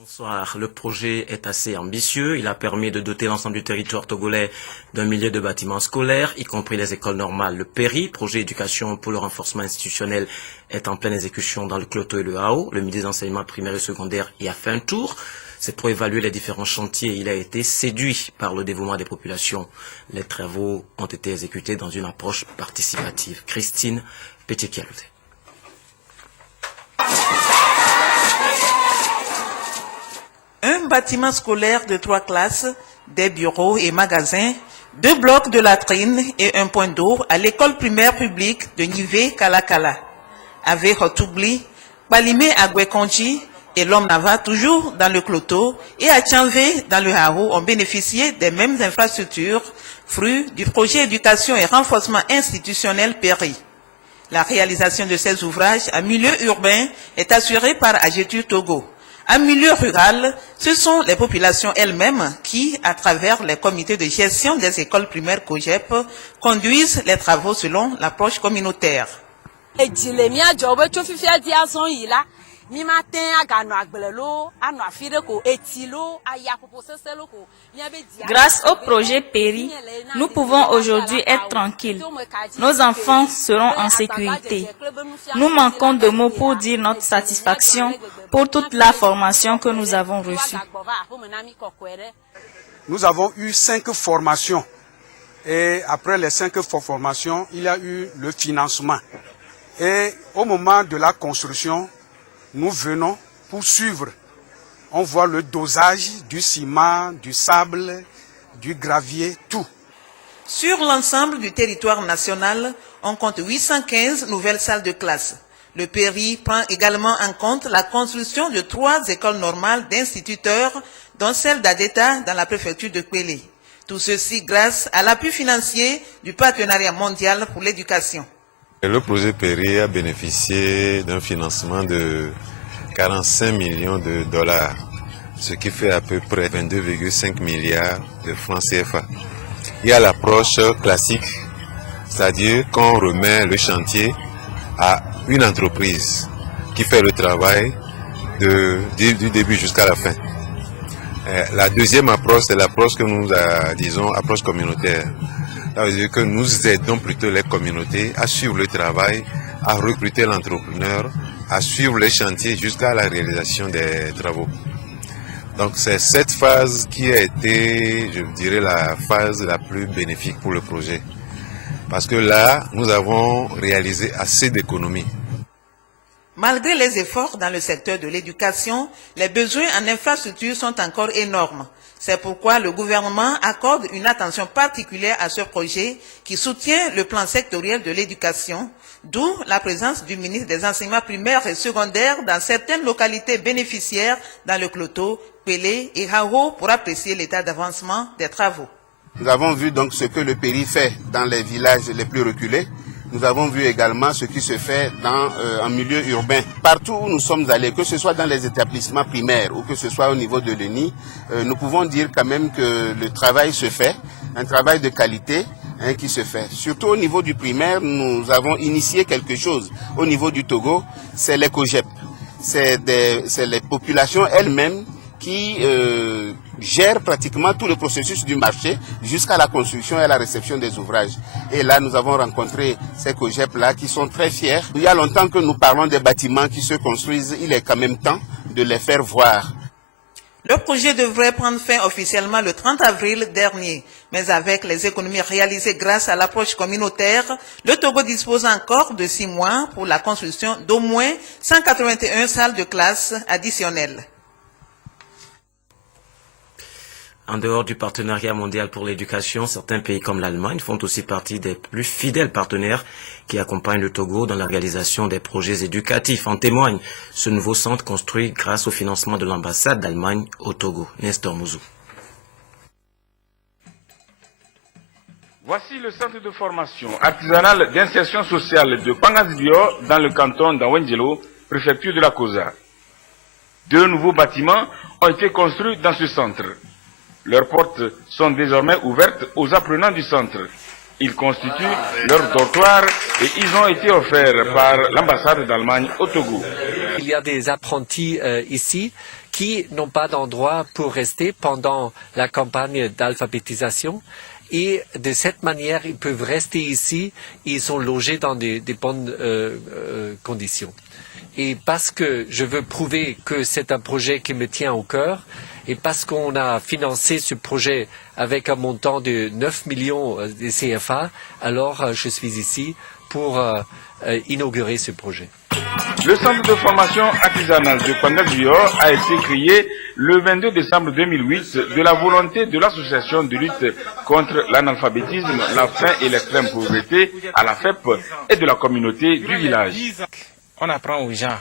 Bonsoir. Le projet est assez ambitieux. Il a permis de doter l'ensemble du territoire togolais d'un millier de bâtiments scolaires, y compris les écoles normales. Le PERI, projet éducation pour le renforcement institutionnel, est en pleine exécution dans le Cloto et le Hao. Le ministre d'enseignement primaire et secondaire y a fait un tour. C'est pour évaluer les différents chantiers. Il a été séduit par le dévouement des populations. Les travaux ont été exécutés dans une approche participative. Christine Petit-Kialoute. Un bâtiment scolaire de 3 classes, des bureaux et magasins, 2 blocs de latrines et un point d'eau à l'école primaire publique de Nivé Kalakala. Avec Hotougli, Balimé Agwekonji et l'homme Nava, toujours dans le Cloto, et à Tchanvé, dans le Hao, ont bénéficié des mêmes infrastructures, fruits du projet éducation et renforcement institutionnel PERI. La réalisation de ces ouvrages en milieu urbain est assurée par AGETU Togo. En milieu rural, ce sont les populations elles-mêmes qui, à travers les comités de gestion des écoles primaires COGEP, conduisent les travaux selon l'approche communautaire. Grâce au projet PERI, nous pouvons aujourd'hui être tranquilles. Nos enfants seront en sécurité. Nous manquons de mots pour dire notre satisfaction pour toute la formation que nous avons reçue. Nous avons eu 5 formations et après les 5 formations, il y a eu le financement. Et au moment de la construction, nous venons pour suivre. On voit le dosage du ciment, du sable, du gravier, tout. Sur l'ensemble du territoire national, on compte 815 nouvelles salles de classe. Le PERI prend également en compte la construction de 3 écoles normales d'instituteurs, dont celle d'Adeta dans la préfecture de Kwélé. Tout ceci grâce à l'appui financier du Partenariat mondial pour l'éducation. Le projet PERI a bénéficié d'un financement de 45 millions de dollars, ce qui fait à peu près 22,5 milliards de francs CFA. Il y a l'approche classique, c'est-à-dire qu'on remet le chantier à une entreprise qui fait le travail du début jusqu'à la fin. La deuxième approche, c'est l'approche que nous disons approche communautaire. Ça veut dire que nous aidons plutôt les communautés à suivre le travail, à recruter l'entrepreneur, à suivre les chantiers jusqu'à la réalisation des travaux. Donc c'est cette phase qui a été, je dirais, la phase la plus bénéfique pour le projet. Parce que là, nous avons réalisé assez d'économies. Malgré les efforts dans le secteur de l'éducation, les besoins en infrastructures sont encore énormes. C'est pourquoi le gouvernement accorde une attention particulière à ce projet qui soutient le plan sectoriel de l'éducation, d'où la présence du ministre des Enseignements primaires et secondaires dans certaines localités bénéficiaires dans le Cloto, Kwélé et Hao pour apprécier l'état d'avancement des travaux. Nous avons vu donc ce que le PERI fait dans les villages les plus reculés. Nous avons vu également ce qui se fait en milieu urbain. Partout où nous sommes allés, que ce soit dans les établissements primaires ou que ce soit au niveau de l'ENI, nous pouvons dire quand même que le travail se fait, un travail de qualité qui se fait. Surtout au niveau du primaire, nous avons initié quelque chose. Au niveau du Togo, c'est les COGEP. C'est les populations elles-mêmes qui gère pratiquement tout le processus du marché jusqu'à la construction et la réception des ouvrages. Et là, nous avons rencontré ces COGEP-là qui sont très fiers. Il y a longtemps que nous parlons des bâtiments qui se construisent. Il est quand même temps de les faire voir. Le projet devrait prendre fin officiellement le 30 avril dernier. Mais avec les économies réalisées grâce à l'approche communautaire, le Togo dispose encore de 6 mois pour la construction d'au moins 181 salles de classe additionnelles. En dehors du partenariat mondial pour l'éducation, certains pays comme l'Allemagne font aussi partie des plus fidèles partenaires qui accompagnent le Togo dans la réalisation des projets éducatifs. En témoigne ce nouveau centre construit grâce au financement de l'ambassade d'Allemagne au Togo. Nestor Mouzou. Voici le centre de formation artisanale d'insertion sociale de Pangazibio dans le canton d'Awenjelo, préfecture de la Kosa. 2 nouveaux bâtiments ont été construits dans ce centre. Leurs portes sont désormais ouvertes aux apprenants du centre. Ils constituent leur dortoir et ils ont été offerts par l'ambassade d'Allemagne au Togo. Il y a des apprentis ici qui n'ont pas d'endroit pour rester pendant la campagne d'alphabétisation. Et de cette manière, ils peuvent rester ici, ils sont logés dans des bonnes conditions. Et parce que je veux prouver que c'est un projet qui me tient au cœur, et parce qu'on a financé ce projet avec un montant de 9 millions de CFA, alors je suis ici pour inaugurer ce projet. Le centre de formation artisanale de Pangazior a été créé le 22 décembre 2008 de la volonté de l'association de lutte contre l'analphabétisme, la faim et l'extrême pauvreté à la FEP et de la communauté du village. On apprend aux gens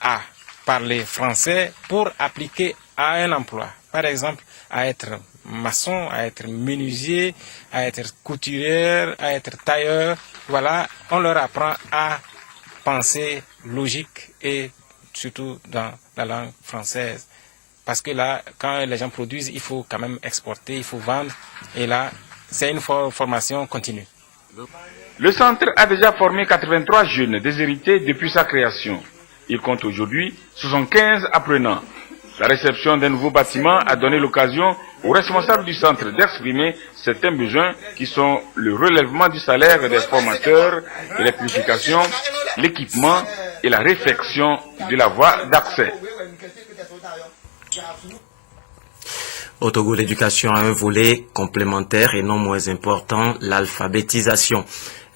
à parler français pour appliquer à un emploi. Par exemple, à être maçon, à être menuisier, à être couturier, à être tailleur. Voilà, on leur apprend à penser logique et surtout dans la langue française. Parce que là, quand les gens produisent, il faut quand même exporter, il faut vendre. Et là, c'est une formation continue. Le centre a déjà formé 83 jeunes déshérités depuis sa création. Il compte aujourd'hui 75 apprenants. La réception d'un nouveau bâtiment a donné l'occasion aux responsables du centre d'exprimer certains besoins qui sont le relèvement du salaire des formateurs, l'électrification, l'équipement et la réfection de la voie d'accès. Au Togo, l'éducation a un volet complémentaire et non moins important, l'alphabétisation.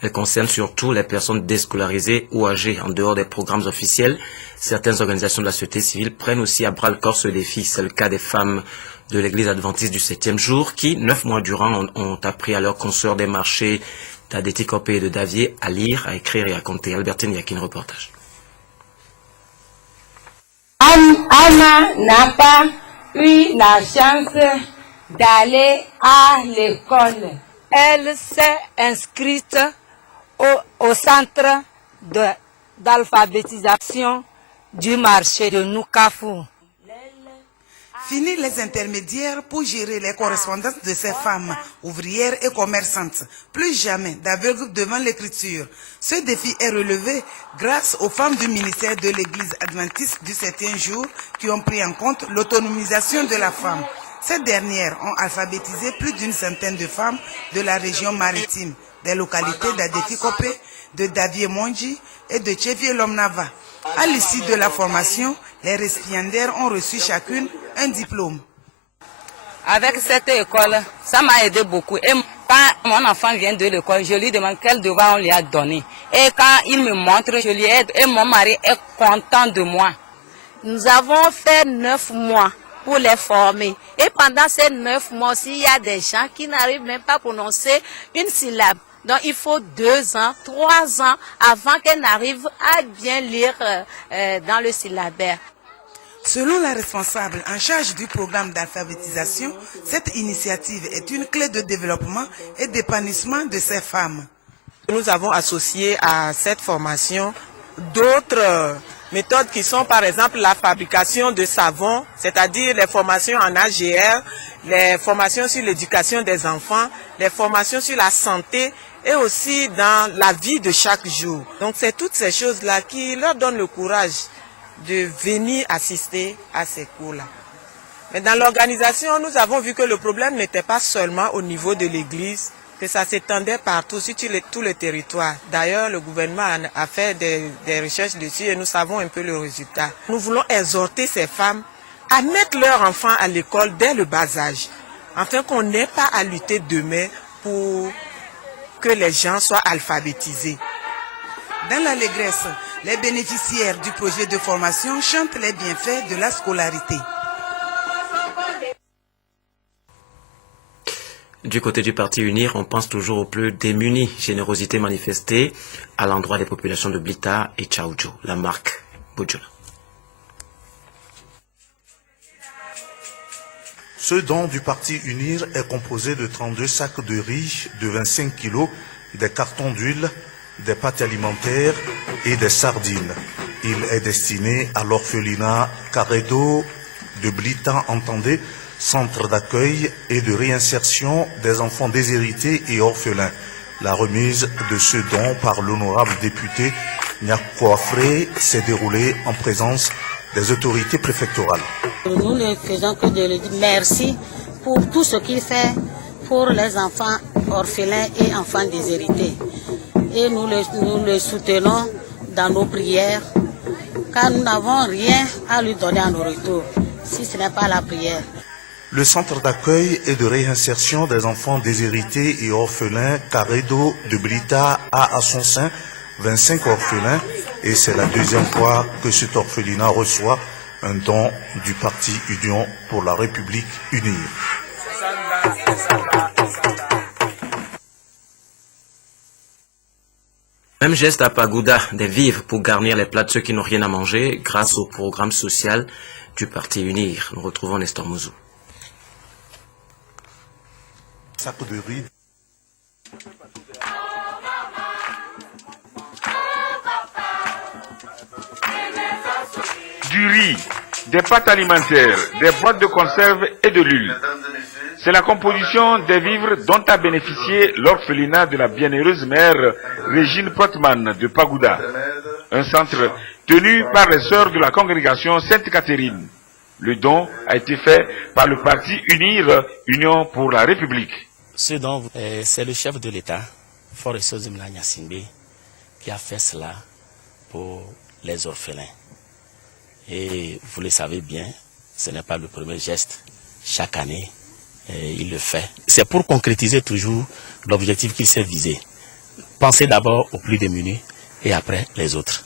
Elle concerne surtout les personnes déscolarisées ou âgées en dehors des programmes officiels. Certaines organisations de la société civile prennent aussi à bras le corps ce défi. C'est le cas des femmes de l'église adventiste du 7e jour qui, 9 mois durant, ont appris à leurs consoeurs des marchés d'Adétikopé et de Davier à lire, à écrire et à compter. Albertine Yakin, reportage. Anna n'a pas eu la chance d'aller à l'école. Elle s'est inscrite au centre d'alphabétisation du marché de Noukafou. Fini les intermédiaires pour gérer les correspondances de ces femmes, ouvrières et commerçantes. Plus jamais d'aveugles devant l'écriture. Ce défi est relevé grâce aux femmes du ministère de l'Église adventiste du 7e jour qui ont pris en compte l'autonomisation de la femme. Ces dernières ont alphabétisé plus d'une centaine de femmes de la région maritime, des localités d'Adétikopé, de Davier-Mondji et de Tchevier-Lomnava. À l'issue de la formation, les récipiendaires ont reçu chacune un diplôme. Avec cette école, ça m'a aidé beaucoup. Et quand mon enfant vient de l'école, je lui demande quel devoir on lui a donné. Et quand il me montre, je lui aide. Et mon mari est content de moi. Nous avons fait 9 mois pour les former. Et pendant ces 9 mois aussi, il y a des gens qui n'arrivent même pas à prononcer une syllabe. Donc il faut 2 ans, 3 ans avant qu'elle n'arrive à bien lire dans le syllabaire. Selon la responsable en charge du programme d'alphabétisation, cette initiative est une clé de développement et d'épanouissement de ces femmes. Nous avons associé à cette formation d'autres méthodes qui sont par exemple la fabrication de savon, c'est-à-dire les formations en AGR, les formations sur l'éducation des enfants, les formations sur la santé et aussi dans la vie de chaque jour. Donc c'est toutes ces choses-là qui leur donnent le courage de venir assister à ces cours-là. Mais dans l'organisation, nous avons vu que le problème n'était pas seulement au niveau de l'église, que ça s'étendait partout, sur tout le territoire. D'ailleurs, le gouvernement a fait des recherches dessus et nous savons un peu le résultat. Nous voulons exhorter ces femmes à mettre leurs enfants à l'école dès le bas âge, afin qu'on n'ait pas à lutter demain pour que les gens soient alphabétisés. Dans l'allégresse, les bénéficiaires du projet de formation chantent les bienfaits de la scolarité. Du côté du Parti Unir, on pense toujours aux plus démunis. Générosité manifestée à l'endroit des populations de Blita et Tchaoudjo, la marque Boudjoula. Ce don du Parti Unir est composé de 32 sacs de riz de 25 kg, des cartons d'huile, des pâtes alimentaires et des sardines. Il est destiné à l'orphelinat Caredo de Blita, entendez, centre d'accueil et de réinsertion des enfants déshérités et orphelins. La remise de ce don par l'honorable député Nyakouafré s'est déroulée en présence des autorités préfectorales. Nous ne faisons que de lui dire merci pour tout ce qu'il fait pour les enfants orphelins et enfants déshérités. Et nous le soutenons dans nos prières, car nous n'avons rien à lui donner en nos retours, si ce n'est pas la prière. Le centre d'accueil et de réinsertion des enfants déshérités et orphelins Caredo de Blita a à son sein 25 orphelins et c'est la deuxième fois que cet orphelinat reçoit un don du parti Union pour la République unie. Même geste à Pagoda, des vivres pour garnir les plats de ceux qui n'ont rien à manger grâce au programme social du parti Unir. Nous retrouvons Nestor Mouzou. Sac de riz. Du riz, des pâtes alimentaires, des boîtes de conserve et de l'huile. C'est la composition des vivres dont a bénéficié l'orphelinat de la bienheureuse mère Régine Potman de Pagoda, un centre tenu par les sœurs de la congrégation Sainte-Catherine. Le don a été fait par le parti Unir, Union pour la République. Ce don, c'est le chef de l'État, Forest Zimna Nyassimbe, qui a fait cela pour les orphelins. Et vous le savez bien, ce n'est pas le premier geste. Chaque année, il le fait. C'est pour concrétiser toujours l'objectif qu'il s'est visé. Pensez d'abord aux plus démunis et après les autres.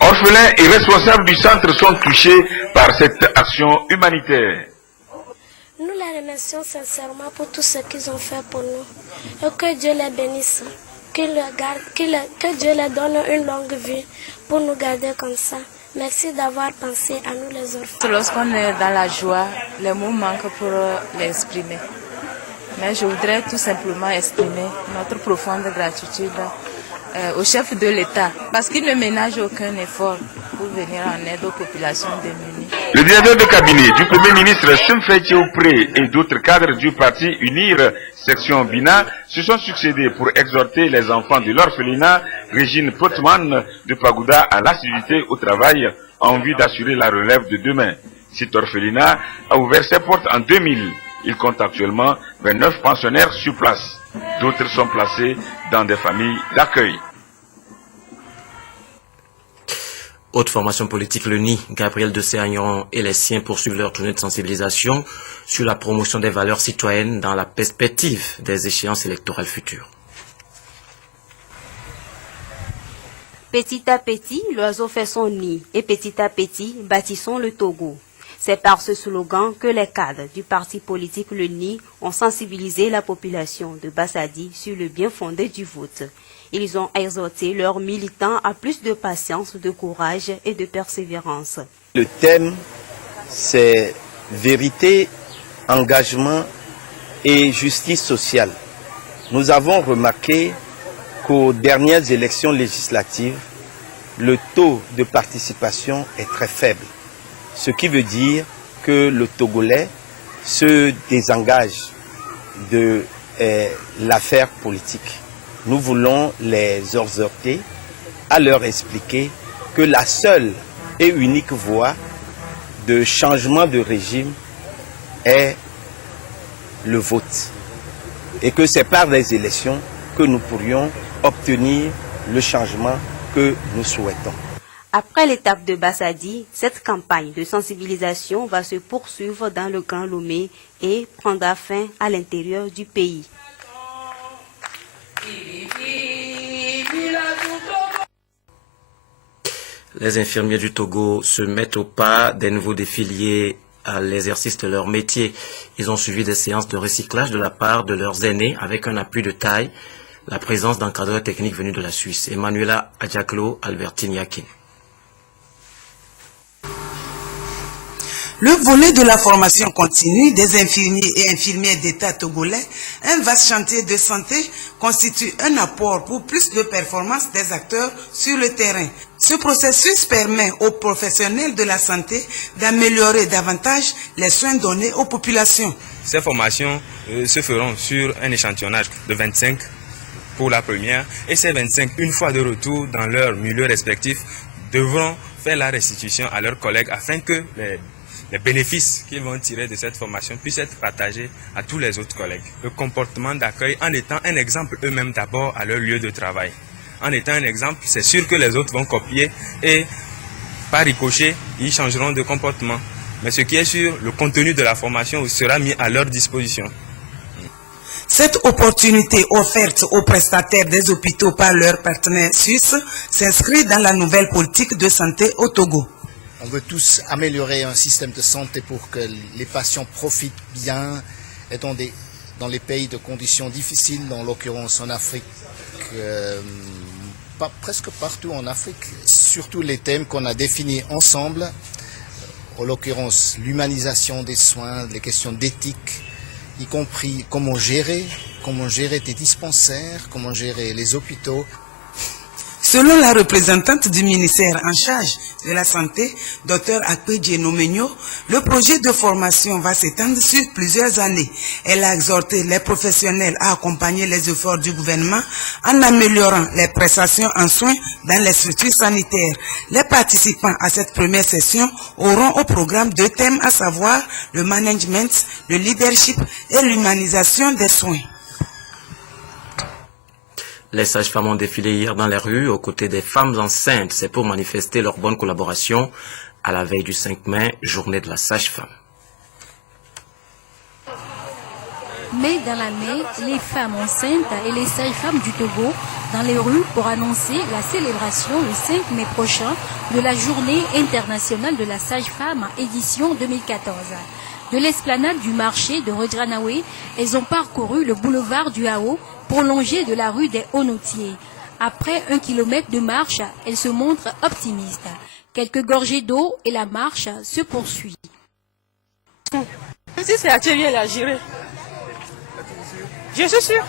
Orphelins et responsables du centre sont touchés par cette action humanitaire. Nous les remercions sincèrement pour tout ce qu'ils ont fait pour nous. Et que Dieu les bénisse, que Dieu les donne une longue vie pour nous garder comme ça. Merci d'avoir pensé à nous les orphelins. Lorsqu'on est dans la joie, les mots manquent pour l'exprimer. Mais je voudrais tout simplement exprimer notre profonde gratitude au chef de l'État, parce qu'il ne ménage aucun effort pour venir en aide aux populations démunies. Le directeur de cabinet du Premier ministre Simfei Théopré et d'autres cadres du parti Unir, section Bina, se sont succédés pour exhorter les enfants de l'orphelinat Régine Potman de Pagoda à l'assiduité au travail en vue d'assurer la relève de demain. Cet orphelinat a ouvert ses portes en 2000. Il compte actuellement 29 pensionnaires sur place. D'autres sont placés dans des familles d'accueil. Haute formation politique, le NI, Gabriel Deséagnon et les siens poursuivent leur tournée de sensibilisation sur la promotion des valeurs citoyennes dans la perspective des échéances électorales futures. Petit à petit, l'oiseau fait son nid et petit à petit, bâtissons le Togo. C'est par ce slogan que les cadres du parti politique Le NI ont sensibilisé la population de Bassadi sur le bien fondé du vote. Ils ont exhorté leurs militants à plus de patience, de courage et de persévérance. Le thème, c'est vérité, engagement et justice sociale. Nous avons remarqué qu'aux dernières élections législatives, le taux de participation est très faible. Ce qui veut dire que le Togolais se désengage de l'affaire politique. Nous voulons les exhorter à leur expliquer que la seule et unique voie de changement de régime est le vote. Et que c'est par les élections que nous pourrions obtenir le changement que nous souhaitons. Après l'étape de Bassadi, cette campagne de sensibilisation va se poursuivre dans le Grand Lomé et prendra fin à l'intérieur du pays. Les infirmiers du Togo se mettent au pas des nouveaux défiliés à l'exercice de leur métier. Ils ont suivi des séances de recyclage de la part de leurs aînés avec un appui de taille, la présence d'encadreurs techniques venus de la Suisse. Emmanuela Adjaklo, Albertine Yakin. Le volet de la formation continue des infirmiers et infirmières d'État togolais, un vaste chantier de santé, constitue un apport pour plus de performance des acteurs sur le terrain. Ce processus permet aux professionnels de la santé d'améliorer davantage les soins donnés aux populations. Ces formations se feront sur un échantillonnage de 25 pour la première et ces 25, une fois de retour dans leur milieu respectif, devront faire la restitution à leurs collègues afin que les bénéfices qu'ils vont tirer de cette formation puissent être partagés à tous les autres collègues. Le comportement d'accueil en étant un exemple eux-mêmes d'abord à leur lieu de travail. En étant un exemple, c'est sûr que les autres vont copier et par ricochet, ils changeront de comportement. Mais ce qui est sûr, le contenu de la formation sera mis à leur disposition. Cette opportunité offerte aux prestataires des hôpitaux par leurs partenaires suisses s'inscrit dans la nouvelle politique de santé au Togo. On veut tous améliorer un système de santé pour que les patients profitent bien, et dans les pays de conditions difficiles, en l'occurrence en Afrique, presque partout en Afrique, surtout les thèmes qu'on a définis ensemble, en l'occurrence l'humanisation des soins, les questions d'éthique, y compris comment gérer des dispensaires, comment gérer les hôpitaux. Selon la représentante du ministère en charge de la santé, Dr Akpedje Nomenyo, le projet de formation va s'étendre sur plusieurs années. Elle a exhorté les professionnels à accompagner les efforts du gouvernement en améliorant les prestations en soins dans les structures sanitaires. Les participants à cette première session auront au programme 2 thèmes, à savoir le management, le leadership et l'humanisation des soins. Les sages-femmes ont défilé hier dans les rues aux côtés des femmes enceintes. C'est pour manifester leur bonne collaboration à la veille du 5 mai, journée de la sage-femme. Mais dans l'année, les femmes enceintes et les sages-femmes du Togo dans les rues pour annoncer la célébration le 5 mai prochain de la journée internationale de la sage-femme édition 2014. De l'esplanade du marché de Redranawe, elles ont parcouru le boulevard du Hao, prolongé de la rue des Hauts-Notiers. Après 1 kilomètre de marche, elles se montrent optimistes. Quelques gorgées d'eau et la marche se poursuit. Si c'est à Thierry, elle a géré. Je suis sûre.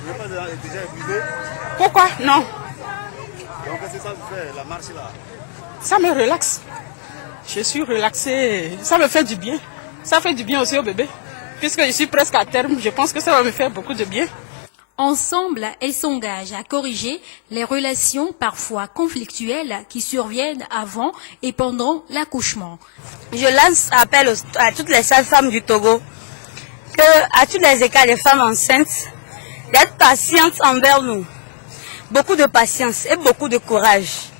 Vous n'avez pas déjà épuisé? Pourquoi? Non. Donc qu'est-ce que ça vous fait, la marche là? Ça me relaxe. Je suis relaxée. Ça me fait du bien. Ça fait du bien aussi au bébé. Puisque je suis presque à terme, je pense que ça va me faire beaucoup de bien. Ensemble, elles s'engagent à corriger les relations parfois conflictuelles qui surviennent avant et pendant l'accouchement. Je lance appel à toutes les sages-femmes du Togo, à tous les écarts des femmes enceintes, d'être patientes envers nous. Beaucoup de patience et beaucoup de courage.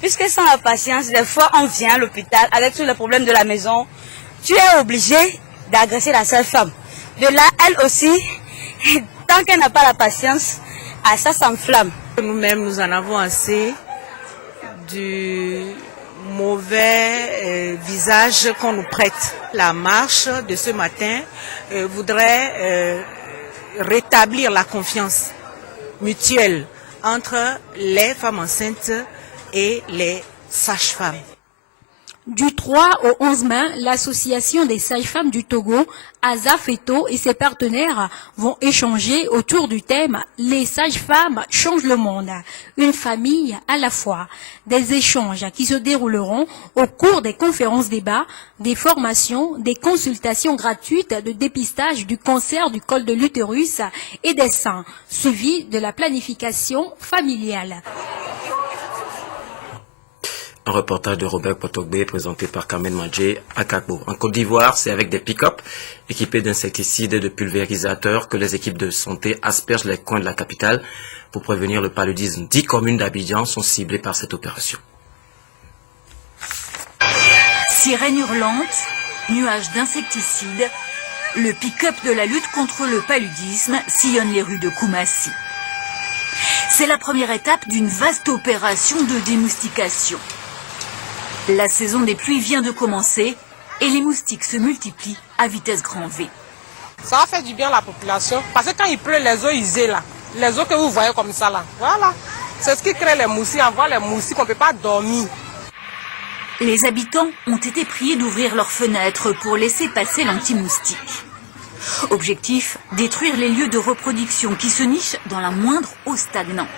Puisque sans la patience, des fois on vient à l'hôpital avec tous les problèmes de la maison, tu es obligé d'agresser la sage-femme. De là, elle aussi, tant qu'elle n'a pas la patience, ça s'enflamme. Nous-mêmes, nous en avons assez du mauvais visage qu'on nous prête. La marche de ce matin voudrait rétablir la confiance mutuelle entre les femmes enceintes et les sages-femmes. Du 3 au 11 mai, l'association des sages-femmes du Togo, Azafeto et ses partenaires vont échanger autour du thème « Les sages-femmes changent le monde, une famille à la fois ». Des échanges qui se dérouleront au cours des conférences débats, des formations, des consultations gratuites de dépistage du cancer du col de l'utérus et des seins, suivis de la planification familiale. Un reportage de Robert Potogbe présenté par Carmen Madjé à Kakbo. En Côte d'Ivoire, c'est avec des pick-up équipés d'insecticides et de pulvérisateurs que les équipes de santé aspergent les coins de la capitale pour prévenir le paludisme. 10 communes d'Abidjan sont ciblées par cette opération. Sirène hurlante, nuages d'insecticides, le pick-up de la lutte contre le paludisme sillonne les rues de Koumassi. C'est la première étape d'une vaste opération de démoustication. La saison des pluies vient de commencer et les moustiques se multiplient à vitesse grand V. Ça va faire du bien à la population parce que quand il pleut, les eaux usées là, les eaux que vous voyez comme ça là, voilà, c'est ce qui crée les moustiques. Avoir les moustiques, on ne peut pas dormir. Les habitants ont été priés d'ouvrir leurs fenêtres pour laisser passer l'anti-moustique. Objectif, détruire les lieux de reproduction qui se nichent dans la moindre eau stagnante.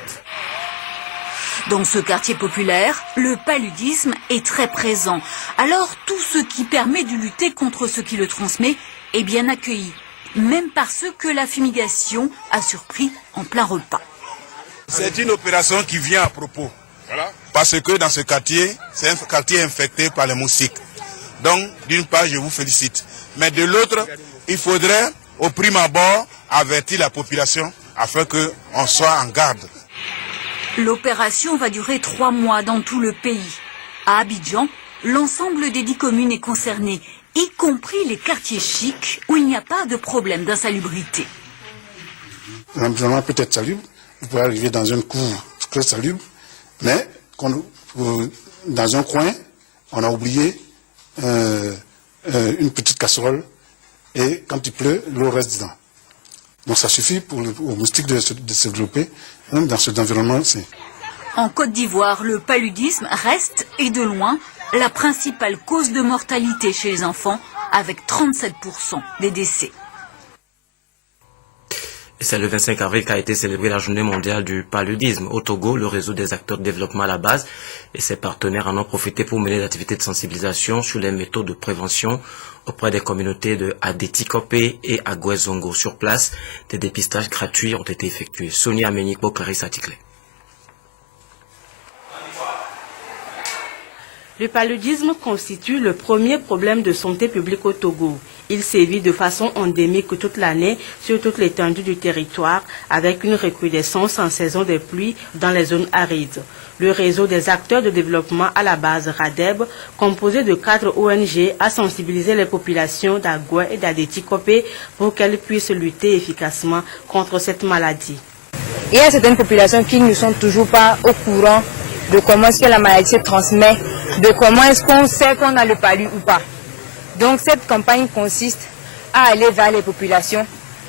Dans ce quartier populaire, le paludisme est très présent. Alors tout ce qui permet de lutter contre ce qui le transmet est bien accueilli, même par ceux que la fumigation a surpris en plein repas. C'est une opération qui vient à propos. Parce que dans ce quartier, c'est un quartier infecté par les moustiques. Donc, d'une part, je vous félicite. Mais de l'autre, il faudrait, au prime abord, avertir la population afin qu'on soit en garde. L'opération va durer 3 mois dans tout le pays. À Abidjan, l'ensemble des 10 communes est concerné, y compris les quartiers chics où il n'y a pas de problème d'insalubrité. L'environnement peut être salubre, vous pouvez arriver dans une cour très salubre, mais dans un coin, on a oublié une petite casserole et quand il pleut, l'eau reste dedans. Donc ça suffit aux moustiques de se développer même dans cet environnement-ci. En Côte d'Ivoire, le paludisme reste, et de loin, la principale cause de mortalité chez les enfants, avec 37% des décès. C'est le 25 avril qu'a été célébrée la journée mondiale du paludisme. Au Togo, le réseau des acteurs de développement à la base et ses partenaires en ont profité pour mener des activités de sensibilisation sur les méthodes de prévention auprès des communautés de Adétikopé et Agouezongo. Sur place, des dépistages gratuits ont été effectués. Sonia Ménico, Clarisse Aticlé. Le paludisme constitue le premier problème de santé publique au Togo. Il sévit de façon endémique toute l'année sur toute l'étendue du territoire avec une recrudescence en saison des pluies dans les zones arides. Le réseau des acteurs de développement à la base RADEB, composé de 4 ONG, a sensibilisé les populations d'Agoué et d'Adétikopé pour qu'elles puissent lutter efficacement contre cette maladie. Il y a certaines populations qui ne sont toujours pas au courant de comment est-ce que la maladie se transmet, de comment est-ce qu'on sait qu'on a le palu ou pas. Donc cette campagne consiste à aller vers les populations,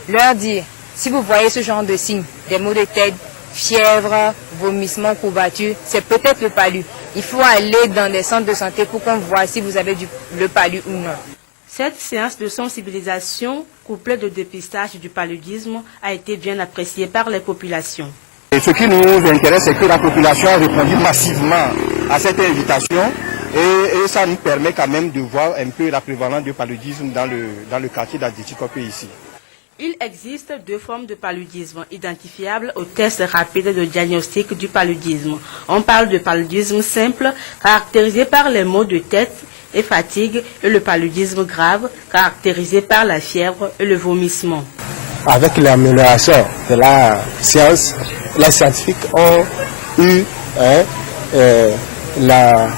leur dire, si vous voyez ce genre de signes, des maux de tête, fièvre, vomissements, courbatures, c'est peut-être le palu. Il faut aller dans des centres de santé pour qu'on voit si vous avez le palu ou non. Cette séance de sensibilisation, couplée de dépistage du paludisme, a été bien appréciée par les populations. Et ce qui nous intéresse, c'est que la population a répondu massivement à cette invitation et ça nous permet quand même de voir un peu la prévalence du paludisme dans le quartier d'Adétikopé ici. Il existe 2 formes de paludisme identifiables au test rapide de diagnostic du paludisme. On parle de paludisme simple, caractérisé par les maux de tête et fatigue, et le paludisme grave, caractérisé par la fièvre et le vomissement. Avec l'amélioration de la science, les scientifiques ont eu la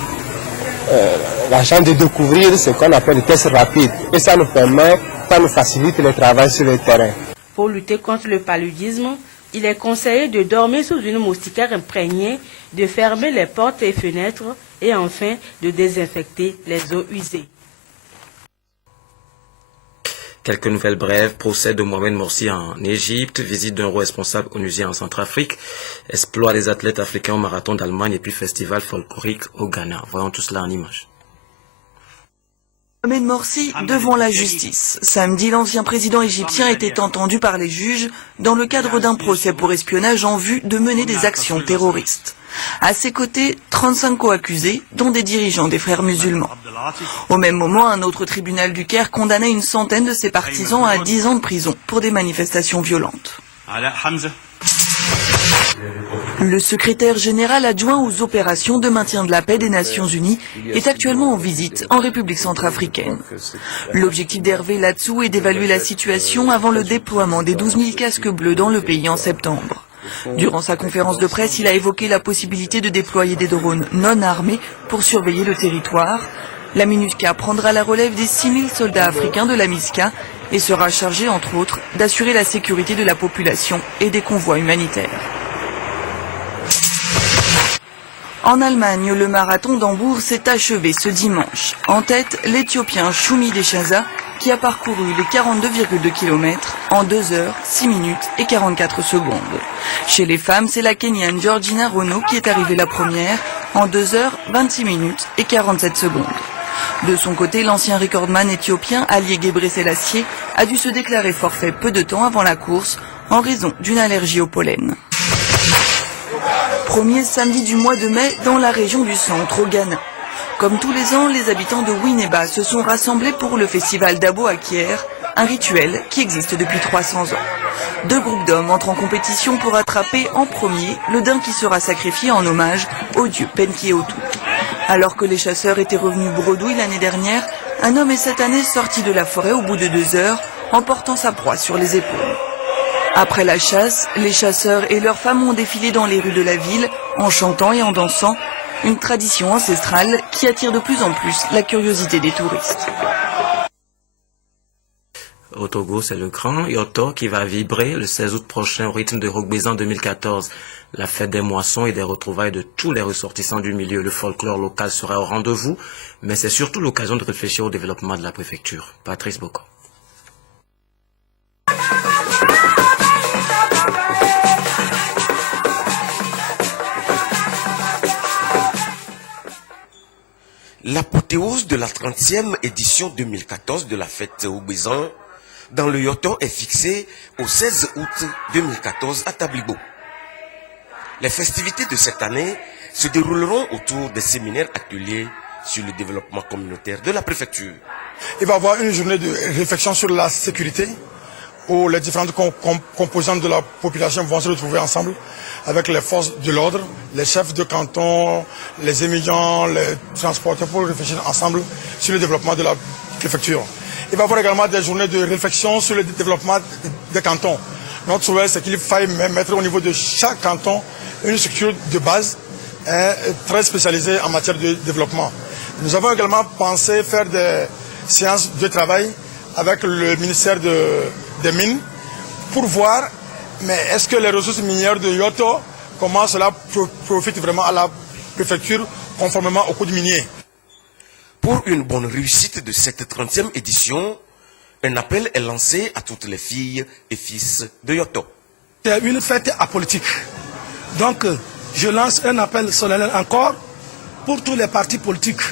chance de découvrir ce qu'on appelle le test rapide. Et ça nous facilite le travail sur le terrain. Pour lutter contre le paludisme, il est conseillé de dormir sous une moustiquaire imprégnée, de fermer les portes et fenêtres et enfin de désinfecter les eaux usées. Quelques nouvelles brèves. Procès de Mohamed Morsi en Égypte, visite d'un haut responsable onusien en Centrafrique, exploit des athlètes africains au marathon d'Allemagne et puis festival folklorique au Ghana. Voyons tout cela en images. Mohamed Morsi devant la justice. Samedi, l'ancien président égyptien était entendu par les juges dans le cadre d'un procès pour espionnage en vue de mener des actions terroristes. À ses côtés, 35 co-accusés, dont des dirigeants des frères musulmans. Au même moment, un autre tribunal du Caire condamnait une centaine de ses partisans à 10 ans de prison pour des manifestations violentes. Le secrétaire général adjoint aux opérations de maintien de la paix des Nations Unies est actuellement en visite en République centrafricaine. L'objectif d'Hervé Latsou est d'évaluer la situation avant le déploiement des 12 000 casques bleus dans le pays en septembre. Durant sa conférence de presse, il a évoqué la possibilité de déployer des drones non armés pour surveiller le territoire. La MINUSCA prendra la relève des 6 000 soldats africains de la MISCA et sera chargée, entre autres, d'assurer la sécurité de la population et des convois humanitaires. En Allemagne, le marathon d'Hambourg s'est achevé ce dimanche. En tête, l'Éthiopien Choumi Deshaza, qui a parcouru les 42,2 km en 2 heures, 6 minutes et 44 secondes. Chez les femmes, c'est la Kenyane Georgina Rono qui est arrivée la première en 2 heures, 26 minutes et 47 secondes. De son côté, l'ancien recordman éthiopien Ali Gebre Selassie a dû se déclarer forfait peu de temps avant la course en raison d'une allergie au pollen. Premier samedi du mois de mai dans la région du centre au Ghana. Comme tous les ans, les habitants de Winneba se sont rassemblés pour le festival d'Abo Akier, un rituel qui existe depuis 300 ans. 2 groupes d'hommes entrent en compétition pour attraper en premier le daim qui sera sacrifié en hommage au dieu Penkiéotou. Alors que les chasseurs étaient revenus bredouilles l'année dernière, un homme est cette année sorti de la forêt au bout de 2 heures en portant sa proie sur les épaules. Après la chasse, les chasseurs et leurs femmes ont défilé dans les rues de la ville en chantant et en dansant, une tradition ancestrale qui attire de plus en plus la curiosité des touristes. Au Togo, c'est le grand Yoto qui va vibrer le 16 août prochain au rythme de Rogbezan 2014. La fête des moissons et des retrouvailles de tous les ressortissants du milieu. Le folklore local sera au rendez-vous, mais c'est surtout l'occasion de réfléchir au développement de la préfecture. Patrice Boko. L'apothéose de la 30e édition 2014 de la fête Rogbezan dans le Yoto est fixée au 16 août 2014 à Tablibo. Les festivités de cette année se dérouleront autour des séminaires ateliers sur le développement communautaire de la préfecture. Il va y avoir une journée de réflexion sur la sécurité où les différentes composantes de la population vont se retrouver ensemble avec les forces de l'ordre, les chefs de canton, les émigrants, les transporteurs pour réfléchir ensemble sur le développement de la préfecture. Il va y avoir également des journées de réflexion sur le développement des cantons. Notre souhait, c'est qu'il faille mettre au niveau de chaque canton une structure de base très spécialisée en matière de développement. Nous avons également pensé faire des séances de travail avec le ministère des Mines pour voir, mais est-ce que les ressources minières de Yoto, comment cela profite vraiment à la préfecture conformément au code minier. Pour une bonne réussite de cette 30e édition, un appel est lancé à toutes les filles et fils de Yoto. C'est une fête apolitique. Donc, je lance un appel solennel encore pour tous les partis politiques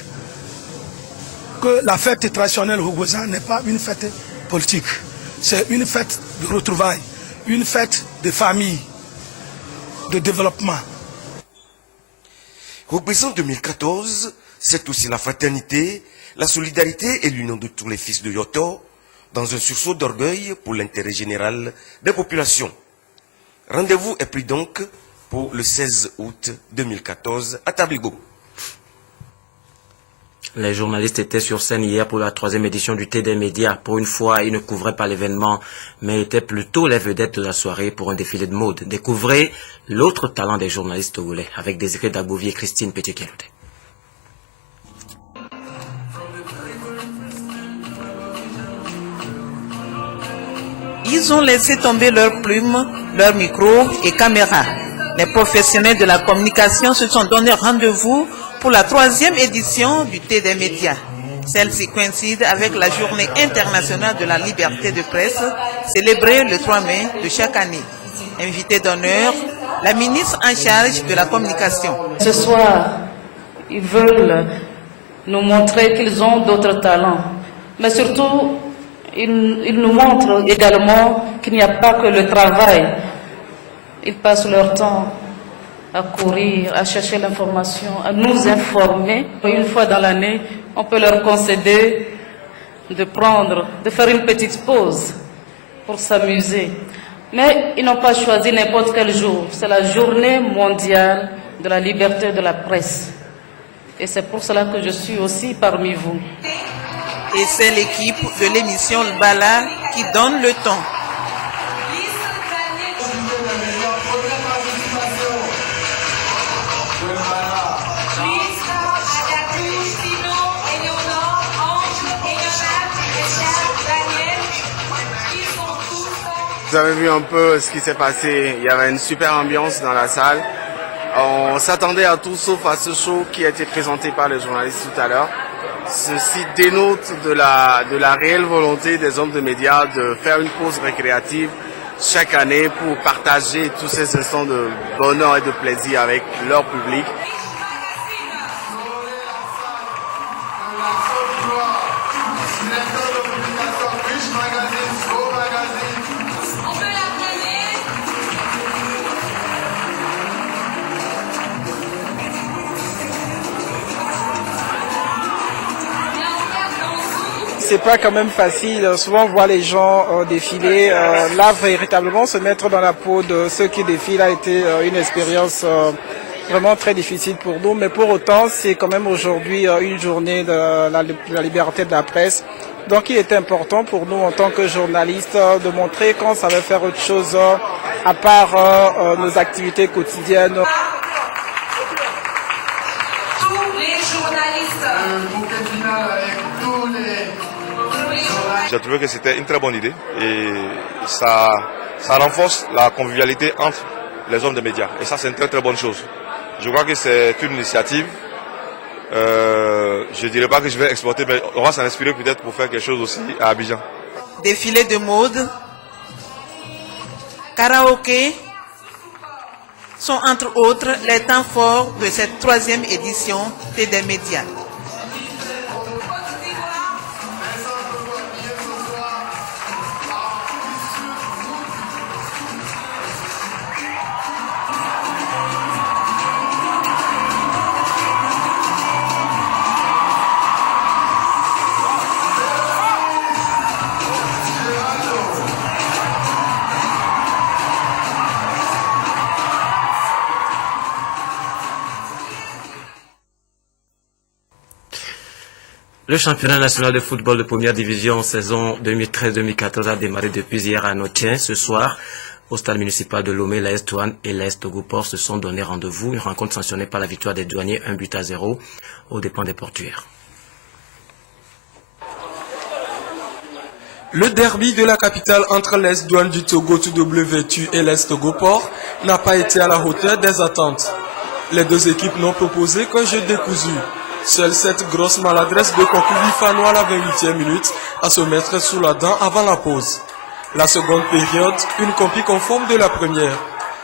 que la fête traditionnelle Rogbezan n'est pas une fête politique. C'est une fête de retrouvailles, une fête de famille, de développement. Rogbezan 2014, c'est aussi la fraternité, la solidarité et l'union de tous les fils de Yoto dans un sursaut d'orgueil pour l'intérêt général des populations. Rendez-vous est pris donc pour le 16 août 2014 à Tabligo. Les journalistes étaient sur scène hier pour la 3e édition du Thé des médias. Pour une fois, ils ne couvraient pas l'événement, mais étaient plutôt les vedettes de la soirée pour un défilé de mode. Découvrez l'autre talent des journalistes togolais avec Désiré Dagbovi et Christine Petit-Kelouté. Ils ont laissé tomber leurs plumes, leurs micros et caméras. Les professionnels de la communication se sont donné rendez-vous pour la 3e édition du Thé des médias. Celle-ci coïncide avec la Journée internationale de la liberté de presse, célébrée le 3 mai de chaque année. Invité d'honneur, la ministre en charge de la communication. Ce soir, ils veulent nous montrer qu'ils ont d'autres talents, mais surtout, ils nous montrent également qu'il n'y a pas que le travail. Ils passent leur temps à courir, à chercher l'information, à nous informer. Une fois dans l'année, on peut leur concéder de faire une petite pause pour s'amuser. Mais ils n'ont pas choisi n'importe quel jour. C'est la journée mondiale de la liberté de la presse. Et c'est pour cela que je suis aussi parmi vous. Et c'est l'équipe de l'émission Le Bala qui donne le ton. Vous avez vu un peu ce qui s'est passé. Il y avait une super ambiance dans la salle. On s'attendait à tout sauf à ce show qui a été présenté par les journalistes tout à l'heure. Ceci dénote de la réelle volonté des hommes de médias de faire une pause récréative chaque année pour partager tous ces instants de bonheur et de plaisir avec leur public. c'est pas quand même facile. Souvent, on voit les gens défiler. Là, véritablement, se mettre dans la peau de ceux qui défilent a été une expérience vraiment très difficile pour nous. Mais pour autant, c'est quand même aujourd'hui une journée de la liberté de la presse. Donc, il était important pour nous, en tant que journalistes, de montrer qu'on savait faire autre chose à part nos activités quotidiennes. J'ai trouvé que c'était une très bonne idée et ça renforce la convivialité entre les hommes des médias. Et ça, c'est une très très bonne chose. Je crois que c'est une initiative. Je ne dirais pas que je vais exporter, mais on va s'en inspirer peut-être pour faire quelque chose aussi à Abidjan. Défilé de mode, karaoké sont entre autres les temps forts de cette 3e édition des médias. Le championnat national de football de première division saison 2013-2014 a démarré depuis hier à Notien. Ce soir, au stade municipal de Lomé, l'AS Douane et l'AS Togo-Port se sont donné rendez-vous. Une rencontre sanctionnée par la victoire des douaniers 1-0 aux dépens des portuaires. Le derby de la capitale entre l'AS Douane du Togo TWTU et l'AS Togo-Port n'a pas été à la hauteur des attentes. Les deux équipes n'ont proposé qu'un jeu décousu. Seule cette grosse maladresse de Kokuvi Fano à la 28e minute à se mettre sous la dent avant la pause. La seconde période, une copie conforme de la première.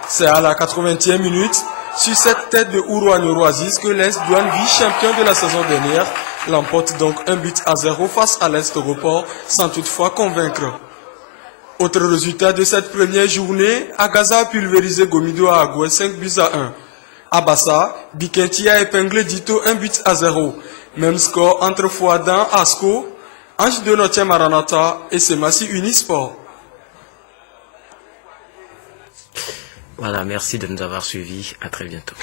C'est à la 80e minute, sur cette tête de Ourouane Aziz, que l'AS Douane, vice-champion de la saison dernière, l'emporte donc 1-0 face à l'AS Togo-Port sans toutefois convaincre. Autre résultat de cette première journée, Agaza a pulvérisé Gomido à Agoué 5-1. À Bassa, Bikenti a épinglé Dito 1-0. Même score entre Fouadan, Asco, Ange de Notien Maranata et Semassi Unisport. Voilà, merci de nous avoir suivis. À très bientôt.